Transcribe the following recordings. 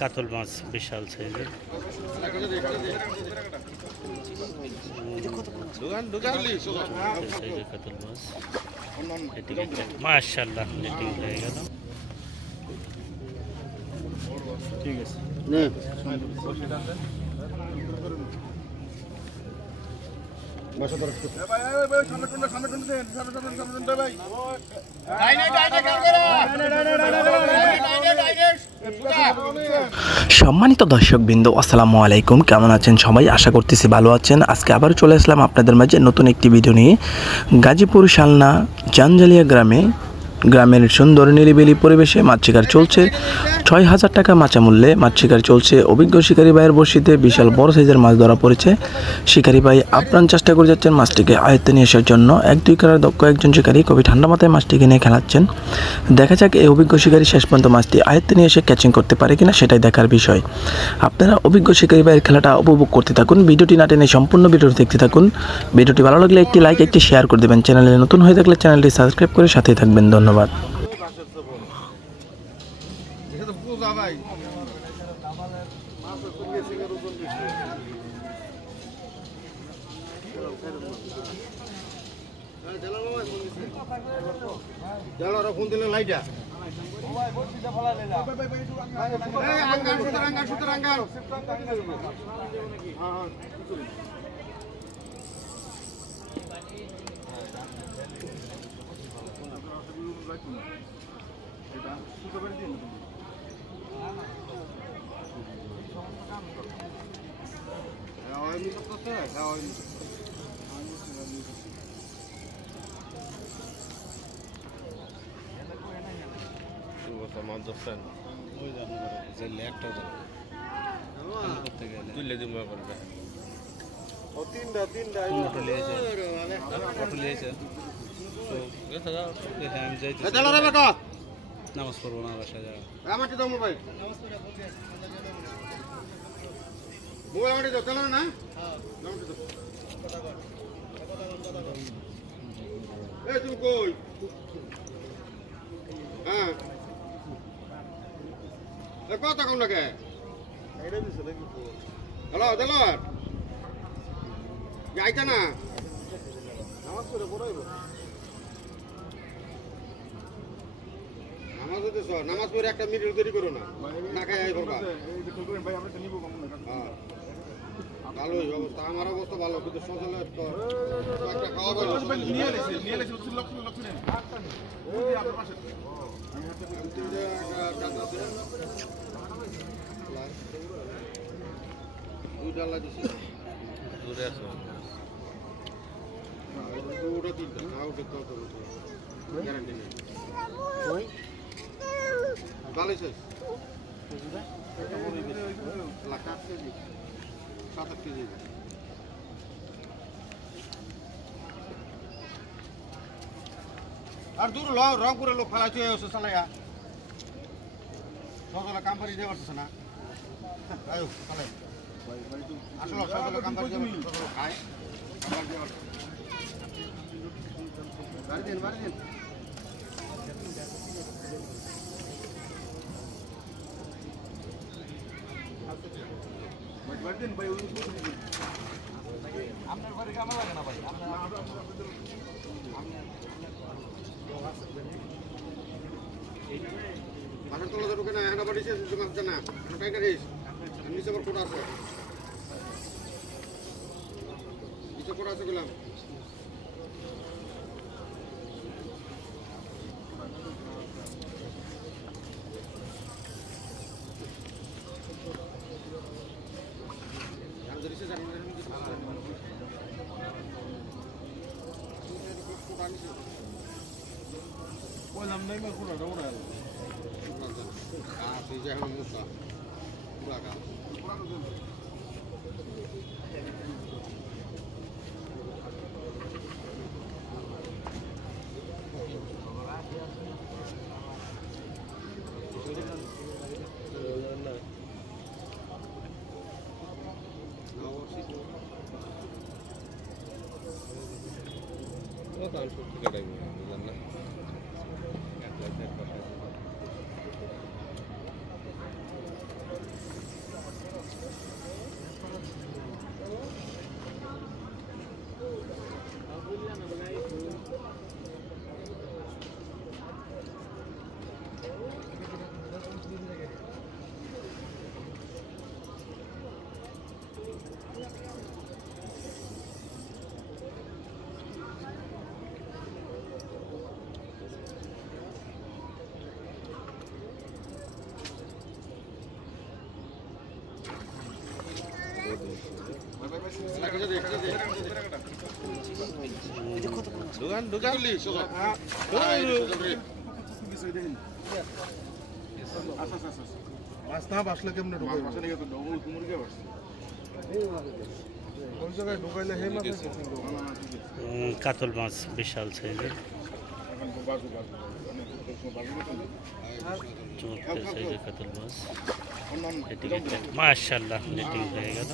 কাতল মাছ বিশাল সাইজের। কাতল মাছ মাশাআল্লাহ নেটিং হয়ে গেল। ঠিক আছে সম্মানিত দর্শকবৃন্দ, আসসালামু আলাইকুম। কেমন আছেন সবাই? আশা করতেছি ভালো আছেন। আজকে আবার চলে আসলাম আপনাদের মাঝে নতুন একটি ভিডিও নিয়ে। গাজীপুর শালনা জানজালিয়া গ্রামের সুন্দর নিরিবিলি পরিবেশে মাছ শিকার চলছে। ৬,০০০ টাকা মাচা মূল্যে মাছ শিকার চলছে। অভিজ্ঞ শিকারী ভাইয়ের বড়শিতে বিশাল বড় সাইজের মাছ ধরা পড়েছে। শিকারী ভাই আপ্রাণ চেষ্টা করে যাচ্ছেন মাছটিকে আয়ত্তে নিয়ে আসার জন্য। ১-২ কারার দক্ষ একজন শিকারী খুবই ঠান্ডা মাথায় মাছটিকে নিয়ে খেলাচ্ছেন। দেখা যাক এই অভিজ্ঞ শিকারী শেষ পর্যন্ত মাছটি আয়ত্তে নিয়ে এসে ক্যাচিং করতে পারে কিনা, সেটাই দেখার বিষয়। আপনারা অভিজ্ঞ শিকারী ভাইয়ের খেলাটা উপভোগ করতে থাকুন। ভিডিওটি না টেনে সম্পূর্ণ ভিডিওটি দেখতে থাকুন। ভিডিওটি ভালো লাগলে একটি লাইক, একটি শেয়ার করে দেবেন। চ্যানেলে নতুন হয়ে থাকলে চ্যানেলটি সাবস্ক্রাইব করে সাথেই থাকবেন। ধন্যবাদ। ফোন দিলে লাইটা নামাজ পড়বো না বাসায় যাওয়া। আমাকে দাও মোবাইল, মোবাইল আমাকে দাও, চলো না। এই তুমি কই? হ্যাঁ কথা কম লাগে। হ্যালো দেলোয়ার যাইতা না নামাজ পড়ে পড়াইব। নামাজ পড়ে একটা মিনিট দেরি করো না, না খাই আই করবা। ভালোই অবস্থা, আমার অবস্থা ভালো, কিন্তু সকালে একটা খাওয়া দুইটা দিছি দূরে আছো দুটা তিনটা না উঠে তো গ্যারান্টি নেই। ভালো শেষ 8 কেজি 7-8 কেজি। আর দূর রংপুরে লোক ফেলা চুয়ে আসছে চালাইয়া সকালে কাম পারি দিয়ে পারতেছে না। আসলে সকালে কাম পারি খায় বাড়ি দিন আপনার বাড়ি কামা লাগে না ভাই। মাথার তলা ঢুকে না এখানে বাড়ি মাছ না টাইটা রিস নিচে আবার কোটা আছে, নিচে কোটা আছে গেলাম। বললাম নাই মা কোনটা ওরা তুই যে এখন মুসা লাগা Kan sudah kadang bulan lah. মাছ না বাসলে কেমনে ঢুকাই ওই জায়গায় ঢুকাইলে হে মাছ কাতল মাছ বিশাল সাইজের, চমৎকার সাইজের কাতল মাছ। এদিকে মাশাআল্লাহ নেটিং হয়ে গেল।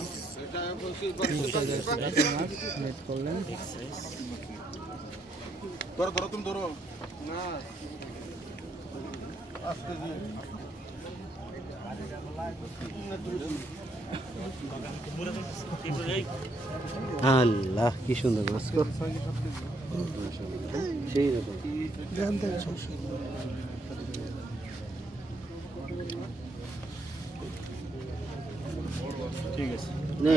ধরো ধরো তুমি ধরো না আস্তে দিয়ে আল্লাহ কি সুন্দর মাছ গো। সেই রকম ঠিক আছে। নে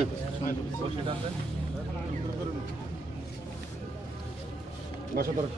বাসা ধরো